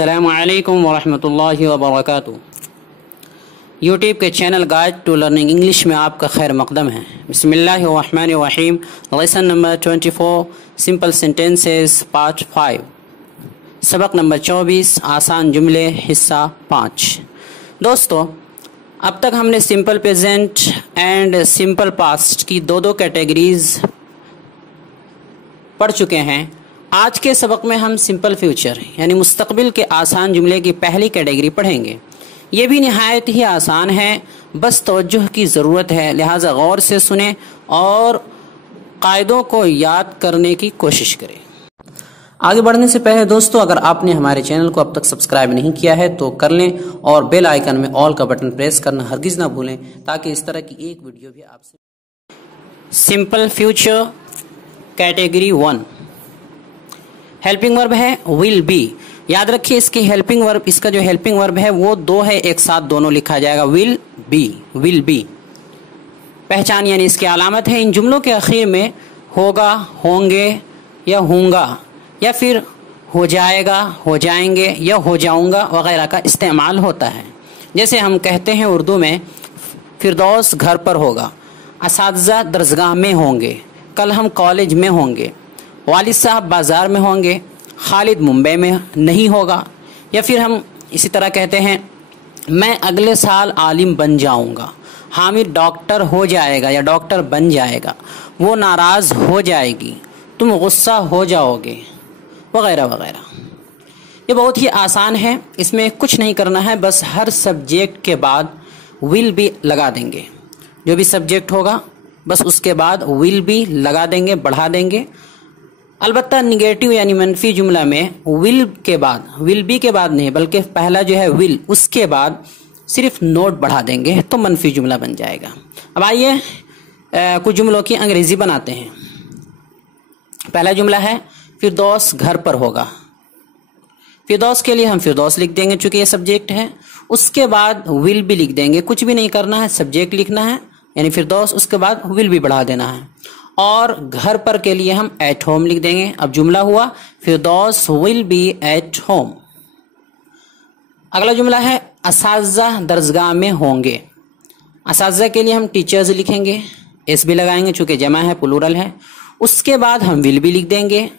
अस्सलामुअलैकुम वरहमतुल्लाहि वबरकातुहू। यूट्यूब के channel guide to learning English में आपका खैर मकदम है। बिस्मिल्लाहिर्रहमानिर्रहीम। Lesson number 24 simple sentences part 5, सबक नंबर 24 आसान जुमले हिस्सा 5। दोस्तों, अब तक हमने simple present and simple past की दो कैटेगरीज पढ़ चुके हैं। आज के सबक में हम सिंपल फ्यूचर यानी मुस्तकबिल के आसान जुमले की पहली कैटेगरी पढ़ेंगे। ये भी निहायत ही आसान है, बस तवज्जुह की ज़रूरत है, लिहाजा गौर से सुने और कायदों को याद करने की कोशिश करें। आगे बढ़ने से पहले दोस्तों, अगर आपने हमारे चैनल को अब तक सब्सक्राइब नहीं किया है तो कर लें और बेल आइकन में ऑल का बटन प्रेस करना हरगिज़ ना भूलें, ताकि इस तरह की एक वीडियो भी आपसे। Simple future category 1, helping verb है विल बी। याद रखिए, इसकी हेल्पिंग वर्ब, इसका जो हेल्पिंग वर्ब है वो दो है, एक साथ दोनों लिखा जाएगा, विल बी। पहचान यानी इसकी अलामत है, इन जुमलों के आखिर में होगा, होंगे या होंगा या फिर हो जाएगा, हो जाएंगे या हो जाऊंगा वगैरह का इस्तेमाल होता है। जैसे हम कहते हैं उर्दू में, फिरदौस घर पर होगा, असातिज़ा दरसगाह में होंगे, कल हम कॉलेज में होंगे, वालिद साहब बाज़ार में होंगे, खालिद मुंबई में नहीं होगा। या फिर हम इसी तरह कहते हैं, मैं अगले साल आलिम बन जाऊंगा, हामिद डॉक्टर हो जाएगा या डॉक्टर बन जाएगा, वो नाराज़ हो जाएगी, तुम गुस्सा हो जाओगे वगैरह वगैरह। ये बहुत ही आसान है, इसमें कुछ नहीं करना है, बस हर सब्जेक्ट के बाद विल बी लगा देंगे। जो भी सब्जेक्ट होगा बस उसके बाद विल बी लगा देंगे, बढ़ा देंगे। अलबत्ता निगेटिव यानी मनफी जुमला में विल के बाद, विल बी के बाद नहीं बल्कि पहला जो है विल, उसके बाद सिर्फ नोट बढ़ा देंगे तो मनफी जुमला बन जाएगा। अब आइए कुछ जुमलों की अंग्रेजी बनाते हैं। पहला जुमला है फिरदौस घर पर होगा। फिरदौस के लिए हम फिरदौस लिख देंगे चूंकि ये सब्जेक्ट है। उसके बाद विल बी लिख देंगे, कुछ भी नहीं करना है, सब्जेक्ट लिखना है यानी फिरदौस, उसके बाद विल बी बढ़ा देना है। और घर पर के लिए हम एट होम लिख देंगे। अब जुमला हुआ फिरदौस विल बी एट होम। अगला जुमला है असातिज़ा दरसगाह में होंगे। असातिज़ा के लिए हम टीचर्स लिखेंगे, एस भी लगाएंगे चूंकि जमा है, प्लूरल है। उसके बाद हम विल बी लिख देंगे,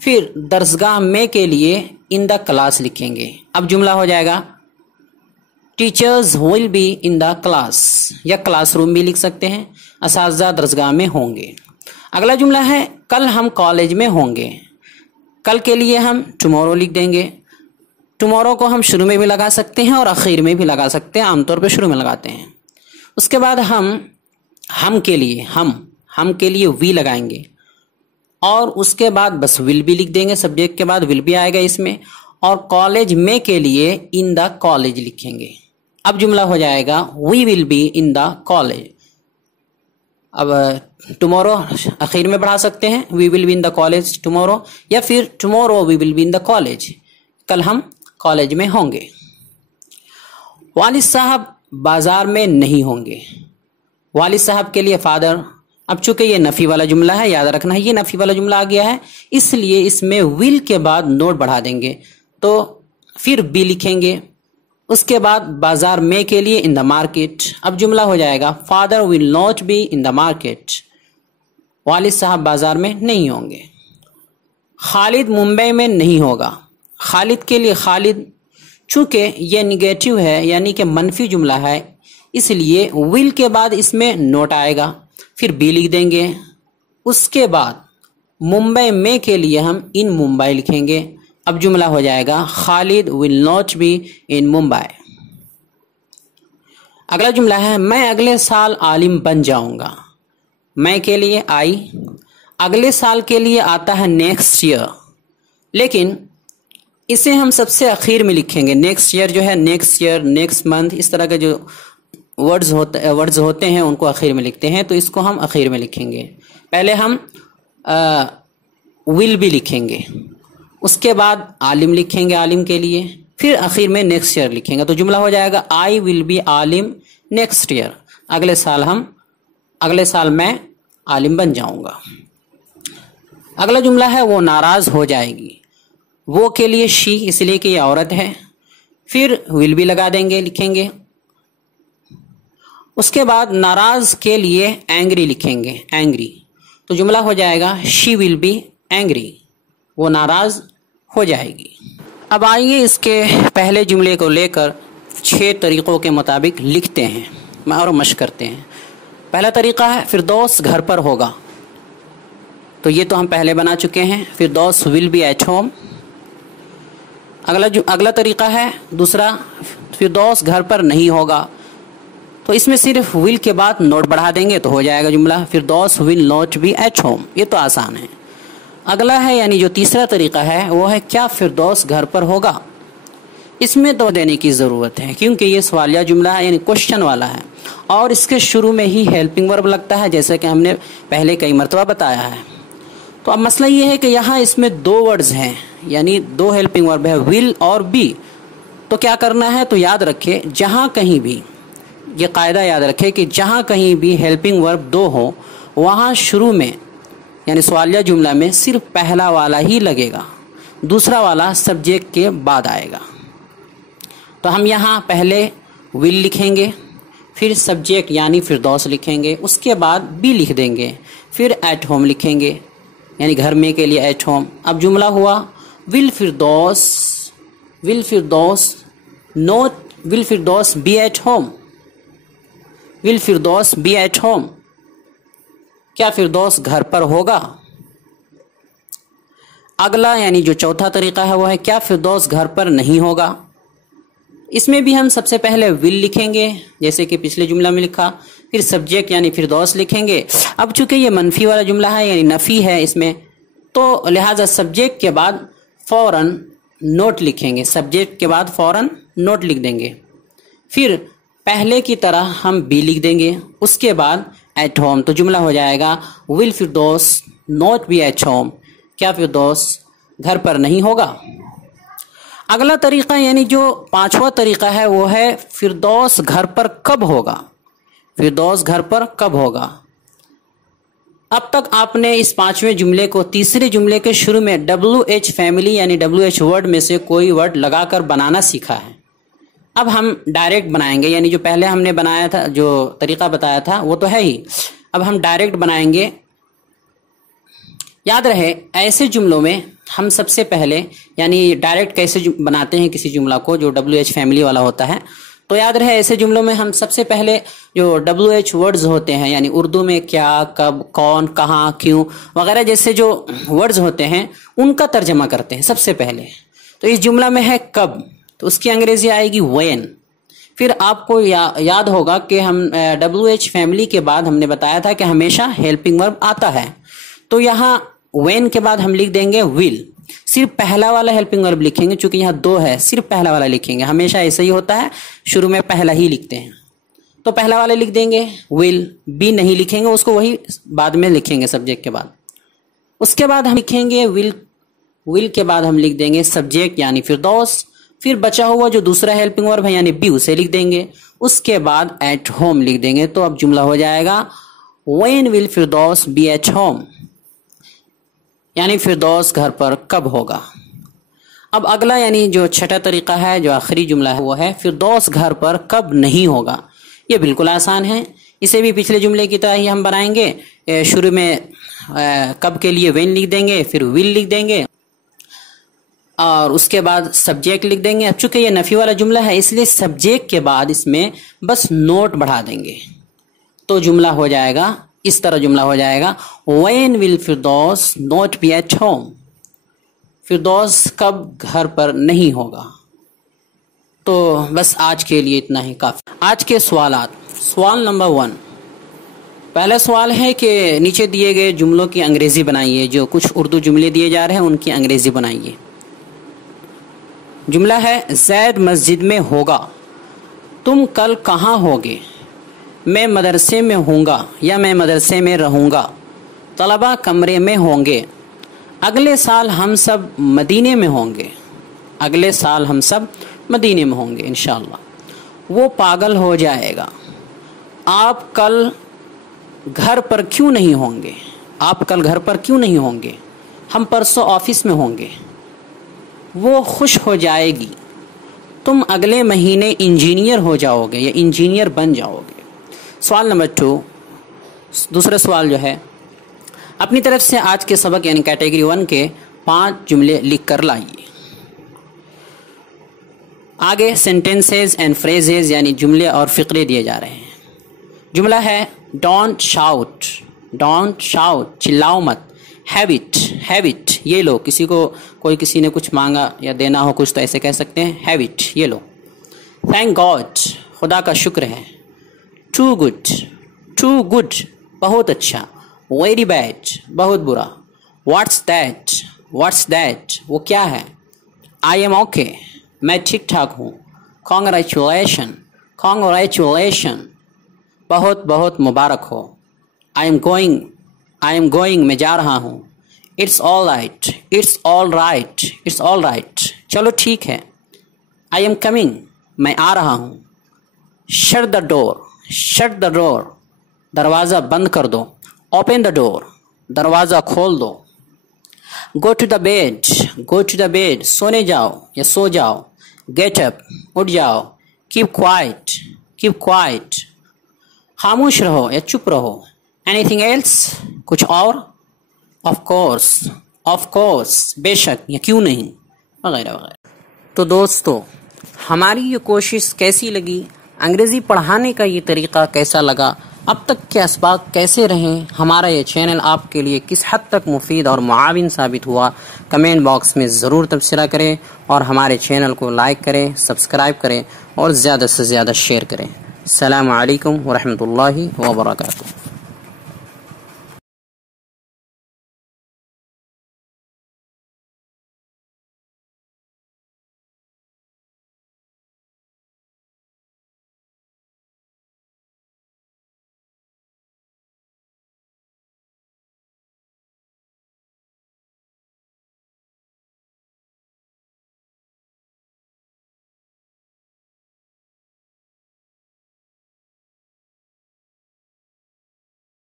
फिर दरसगाह में के लिए इन द क्लास लिखेंगे। अब जुमला हो जाएगा teachers will be in the class, या क्लासरूम भी लिख सकते हैं। असातिज़ा दरसगाह में होंगे। अगला जुमला है कल हम कॉलेज में होंगे। कल के लिए हम टुमारो लिख देंगे। टुमारो को हम शुरू में भी लगा सकते हैं और आखिर में भी लगा सकते हैं, आमतौर पे शुरू में लगाते हैं। उसके बाद हम के लिए वी लगाएंगे और उसके बाद बस विल बी लिख देंगे, सब्जेक्ट के बाद विल बी आएगा इसमें। और कॉलेज में के लिए इन द कॉलेज लिखेंगे। अब जुमला हो जाएगा we will be in the college. अब टुमारो आखिर में बढ़ा सकते हैं, we will be in the college tomorrow, या फिर tomorrow we will be in the college, कल हम कॉलेज में होंगे। वालिद साहब बाजार में नहीं होंगे। वालिद साहब के लिए फादर। अब चूंकि ये नफी वाला जुमला है, याद रखना है ये नफी वाला जुमला आ गया है, इसलिए इसमें विल के बाद नोट बढ़ा देंगे, तो फिर बी लिखेंगे। उसके बाद बाजार में के लिए इन द मार्केट। अब जुमला हो जाएगा father will not B in the market, वालिद साहब बाजार में नहीं होंगे। खालिद मुंबई में नहीं होगा। खालिद के लिए खालिद, चूंकि यह निगेटिव है यानी कि मनफी जुमला है, इसलिए विल के बाद इसमें नोट आएगा, फिर बी लिख देंगे। उसके बाद मुंबई में के लिए हम इन मुंबई लिखेंगे। अब जुमला हो जाएगा Khalid will not be in Mumbai. अगला जुमला है मैं अगले साल आलिम बन जाऊंगा। मैं के लिए आई, अगले साल के लिए आता है नेक्स्ट ईयर, लेकिन इसे हम सबसे आखिर में लिखेंगे। नेक्स्ट ईयर जो है, नेक्स्ट ईयर, नेक्स्ट मंथ, इस तरह के जो वर्ड्स होते हैं उनको आखिर में लिखते हैं, तो इसको हम आखिर में लिखेंगे। पहले हम विल बी लिखेंगे, उसके बाद आलिम लिखेंगे आलिम के लिए, फिर आखिर में नेक्स्ट ईयर लिखेंगे। तो जुमला हो जाएगा आई विल बी आलिम नेक्स्ट ईयर, अगले साल मैं आलिम बन जाऊंगा। अगला जुमला है वो नाराज हो जाएगी। वो के लिए शी, इसलिए कि ये औरत है। फिर विल भी लगा देंगे, लिखेंगे। उसके बाद नाराज के लिए एंग्री लिखेंगे, एंग्री। तो जुमला हो जाएगा शी विल बी एंग्री, वो नाराज हो जाएगी। अब आइए इसके पहले जुमले को लेकर 6 तरीकों के मुताबिक लिखते हैं और मशक करते हैं। पहला तरीका है फिरदौस घर पर होगा, तो ये तो हम पहले बना चुके हैं, फिरदौस विल बी एट होम। अगला तरीका है दूसरा, फिरदौस घर पर नहीं होगा, तो इसमें सिर्फ विल के बाद नोट बढ़ा देंगे तो हो जाएगा जुमला Firdaus will not be at home. ये तो आसान है। अगला है यानी जो तीसरा तरीका है वो है क्या फिरदौस घर पर होगा। इसमें तो देने की ज़रूरत है क्योंकि ये सवालिया जुमला है, यानी क्वेश्चन वाला है, और इसके शुरू में ही हेल्पिंग वर्ब लगता है, जैसे कि हमने पहले कई मरतबा बताया है। तो अब मसला ये है कि यहाँ इसमें 2 वर्ड्स हैं, यानी 2 हेल्पिंग वर्ब है, विल और बी। तो क्या करना है, तो याद रखे जहाँ कहीं भी, ये कायदा याद रखे कि जहाँ कहीं भी हेल्पिंग वर्ब 2 हो वहाँ शुरू में यानी सवालिया जुमला में सिर्फ पहला वाला ही लगेगा, दूसरा वाला सब्जेक्ट के बाद आएगा। तो हम यहाँ पहले विल लिखेंगे, फिर सब्जेक्ट यानी फिरदौस लिखेंगे, उसके बाद बी लिख देंगे, फिर एट होम लिखेंगे यानी घर में के लिए एट होम। अब जुमला हुआ will Firdaus be at home, will Firdaus be at home, क्या फिरदौस घर पर होगा। अगला यानी जो चौथा तरीका है वो है क्या फिरदौस घर पर नहीं होगा। इसमें भी हम सबसे पहले विल लिखेंगे जैसे कि पिछले जुमला में लिखा, फिर सब्जेक्ट यानी फिरदौस लिखेंगे। अब चूंकि ये मनफी वाला जुमला है यानी नफी है इसमें, तो लिहाजा सब्जेक्ट के बाद फौरन नोट लिखेंगे, सब्जेक्ट के बाद फौरन नोट लिख देंगे। फिर पहले की तरह हम बी लिख देंगे, उसके बाद एट होम। तो जुमला हो जाएगा will Firdaus not be at home, क्या फिरदौस घर पर नहीं होगा। अगला तरीका यानी जो 5वां तरीका है वो है फिरदौस घर पर कब होगा, फिरदौस घर पर कब होगा। अब तक आपने इस 5वें जुमले को तीसरे जुमले के शुरू में WH फैमिली यानी WH वर्ड में से कोई वर्ड लगाकर बनाना सीखा है। अब हम डायरेक्ट बनाएंगे, यानी जो पहले हमने बनाया था, जो तरीका बताया था वो तो है ही, अब हम डायरेक्ट बनाएंगे। याद रहे ऐसे जुमलों में हम सबसे पहले यानी डायरेक्ट कैसे बनाते हैं किसी जुमला को जो WH फैमिली वाला होता है, तो याद रहे ऐसे जुमलों में हम सबसे पहले जो WH वर्ड्स होते हैं यानी उर्दू में क्या, कब, कौन, कहाँ, क्यों वगैरह जैसे जो वर्ड्स होते हैं उनका तर्जमा करते हैं सबसे पहले। तो इस जुमला में है कब, तो उसकी अंग्रेजी आएगी व्हेन। फिर आपको याद होगा कि हम WH फैमिली के बाद हमने बताया था कि हमेशा हेल्पिंग वर्ब आता है, तो यहाँ व्हेन के बाद हम लिख देंगे विल, सिर्फ पहला वाला हेल्पिंग वर्ब लिखेंगे, चूंकि यहाँ 2 है सिर्फ पहला वाला लिखेंगे, हमेशा ऐसा ही होता है, शुरू में पहला ही लिखते हैं। तो पहला वाला लिख देंगे विल, बी नहीं लिखेंगे, उसको वही बाद में लिखेंगे सब्जेक्ट के बाद। उसके बाद हम लिखेंगे विल के बाद हम लिख देंगे सब्जेक्ट यानी फिरदौस, फिर बचा हुआ जो दूसरा हेल्पिंग वर्ब है यानी बी उसे लिख देंगे, उसके बाद एट होम लिख देंगे। तो अब जुमला हो जाएगा when will Firdaus be at home, यानी फिरदौस घर पर कब होगा। अब अगला यानी जो 6ठा तरीका है, जो आखिरी जुमला है वो है फिरदौस घर पर कब नहीं होगा। ये बिल्कुल आसान है, इसे भी पिछले जुमले की तरह ही हम बनाएंगे। शुरू में कब के लिए व्हेन लिख देंगे, फिर विल लिख देंगे और उसके बाद सब्जेक्ट लिख देंगे। अब चूंकि ये नफी वाला जुमला है इसलिए सब्जेक्ट के बाद इसमें बस नोट बढ़ा देंगे, तो जुमला हो जाएगा इस तरह, जुमला हो जाएगा when will Firdaus not be at home, Firdaus कब घर पर नहीं होगा। तो बस आज के लिए इतना ही काफी। आज के सवालात, सवाल नंबर 1, पहला सवाल है कि नीचे दिए गए जुमलों की अंग्रेजी बनाइए। जो कुछ उर्दू जुमले दिए जा रहे हैं उनकी अंग्रेजी बनाइए। जुमला है जैद मस्जिद में होगा, तुम कल कहाँ होगे, मैं मदरसे में हूँगा या मैं मदरसे में रहूँगा, तलबा कमरे में होंगे, अगले साल हम सब मदीने में होंगे, अगले साल हम सब मदीने में होंगे इंशाअल्लाह, वो पागल हो जाएगा, आप कल घर पर क्यों नहीं होंगे, आप कल घर पर क्यों नहीं होंगे, हम परसों ऑफिस में होंगे, वो खुश हो जाएगी। तुम अगले महीने इंजीनियर हो जाओगे या इंजीनियर बन जाओगे। सवाल नंबर 2, दूसरा सवाल जो है, अपनी तरफ से आज के सबक यानी कैटेगरी 1 के 5 जुमले लिख कर लाइए। आगे सेंटेंसेस एंड फ्रेजेस यानी जुमले और फ़िक्रे दिए जा रहे हैं। जुमला है डोंट शाउट, डोंट शाउट, चिल्लाओ मत। हैबिट, हैबिट, ये लो। किसी ने कुछ मांगा या देना हो कुछ तो ऐसे कह सकते हैं, हैबिट, ये लो। थैंक गॉड, खुदा का शुक्र है। टू गुड, टू गुड, बहुत अच्छा। वेरी बैड, बहुत बुरा। व्हाट्स दैट, व्हाट्स दैट, वो क्या है। आई एम ओके, मैं ठीक ठाक हूँ। कॉन्ग्रेचुलेशन, कॉन्ग्रेचुलेशन, बहुत बहुत मुबारक हो। I am going, I am going, मैं जा रहा हूँ। It's all right, it's all right, it's all right, चलो ठीक है। आई एम कमिंग, मैं आ रहा हूँ। Shut the door, shut the door, दरवाज़ा बंद कर दो। ओपन द डोर, दरवाज़ा खोल दो। Go to the bed, go to the bed, सोने जाओ या सो जाओ। गेट अप, उठ जाओ। कीप क्वाइट, कीप क्वाइट, खामोश रहो या चुप रहो। एनीथिंग एल्स, कुछ और। ऑफ कोर्स, ऑफ कोर्स, बेशक या क्यों नहीं, वगैरह वगैरह। तो दोस्तों, हमारी ये कोशिश कैसी लगी, अंग्रेज़ी पढ़ाने का ये तरीक़ा कैसा लगा, अब तक के असबाब कैसे रहे, हमारा ये चैनल आपके लिए किस हद तक मुफीद और मुआविन साबित हुआ, कमेंट बॉक्स में ज़रूर तबसरा करें और हमारे चैनल को लाइक करें, सब्सक्राइब करें और ज़्यादा से ज़्यादा शेयर करें। अस्सलामु अलैकुम व रहमतुल्लाहि व बरकातुहू।